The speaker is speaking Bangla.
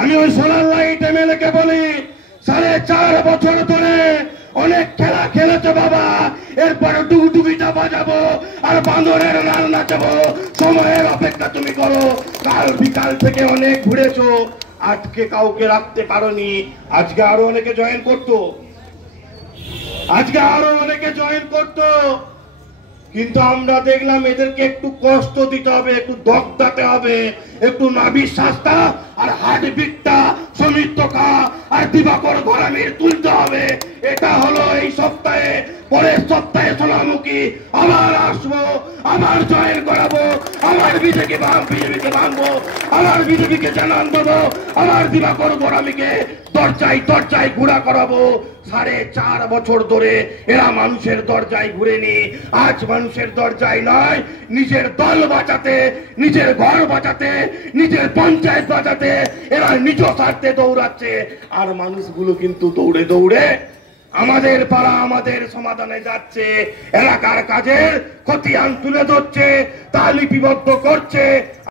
আমি ওই সোলার লাইট এমএলএ কে বলি 4.5 বছর ধরে অনেক খেলা খেলেছে বাবা, এরপরে ডুগডুগিটা বাজাবো আর বাঁদরের নাল নাচাবো। সময়ের অপেক্ষা তুমি করো। কাল বিকাল থেকে অনেক ঘুরেছো, আজকে কাউকে রাখতে পারোনি। আজকে আরো অনেকে জয়েন করতো, কিন্তু আমরা দেখলাম এদেরকে একটু কষ্ট দিতে হবে, একটু দগদাতে হবে, একটু নাভির শ্বাসটা আর হার্টবিটটা সমিত্রকা আর দিবাকর ঘরামির তুলতে হবে। এটা হলো এই সপ্তাহে। পরের সপ্তাহে সোনামুখী আবার আসবো, আবার জয়েন করাবো, আমার বিজেপিকে ভাঙবো, আমার বিজেপিকে জানান দেবো, আমার দিবাকর ঘরামিকে দরজায় দরজায় ঘোরা করাবো। 4.5 বছর ধরে এরা মানুষের দরজায় ঘুরেনি, আজ মানুষের দরজায় নয়, নিজের দল বাঁচাতে, নিজের ঘর বাঁচাতে, নিজের পঞ্চায়েত বাঁচাতে এরা নিজ স্বার্থে দৌড়াচ্ছে। আর মানুষগুলো কিন্তু দৌড়ে দৌড়ে আমাদের পাড়া আমাদের সমাধানে যাচ্ছে, এলাকার কাজের খতিয়ান তুলে ধরছে, তা লিপিবদ্ধ করছে।